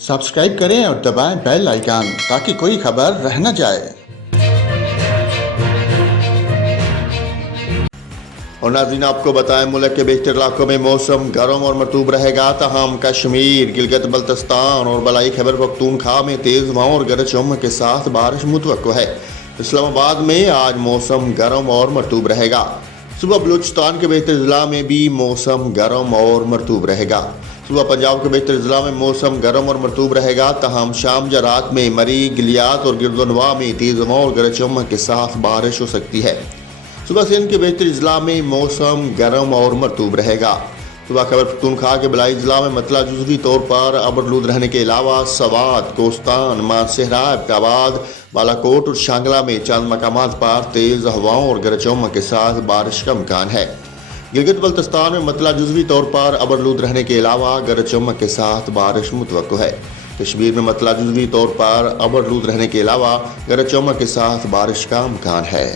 Subscribe करें और दबाएं बेल आइकन ताकि कोई खबर रह न जाए। और नाज़रीन, आपको बताएं मुल्क के बेशतर इलाकों में मौसम गर्म और मरतूब रहेगा। तहम कश्मीर, गिलगित बल्तिस्तान और बलाई खैबर पख्तूनख्वा में तेज़ हवाओं और गरज चमक के साथ बारिश मुतवक्को है। इस्लामाबाद में आज मौसम गर्म और मरतूब रहेगा। सुबह बलूचिस्तान के बेहतर ज़िला में भी मौसम गर्म और मरतूब रहेगा। सुबह पंजाब के बेहतर ज़िला में मौसम गर्म और मरतूब रहेगा। तहम शाम या रात में मरी, गिलियात और गिरदनवा में तेज़ हवाओं और गरज चमक के साथ बारिश हो सकती है। सुबह सिंध के बेहतर ज़िला में मौसम गर्म और मरतूब रहेगा। सुबह खैबर पख्तूनख्वा के बलाई ज़िला में मतला जुज़वी तौर पर अबरलूद रहने के अलावा सवात, कोस्तान, मानसहरा, एबटाबाद, बालाकोट और शांगला में चंद मकामात पर तेज़ हवाओं और गरज चमक के साथ बारिश का इम्कान है। गिलगित बल्तिस्तान में मतला जुज़वी तौर पर अबरलूद रहने के अलावा गरज चमक के साथ बारिश मुतवक्को है। कश्मीर में मतला जुज़वी तौर पर अबरलूद रहने के अलावा गरज चमक के साथ बारिश का इम्कान है।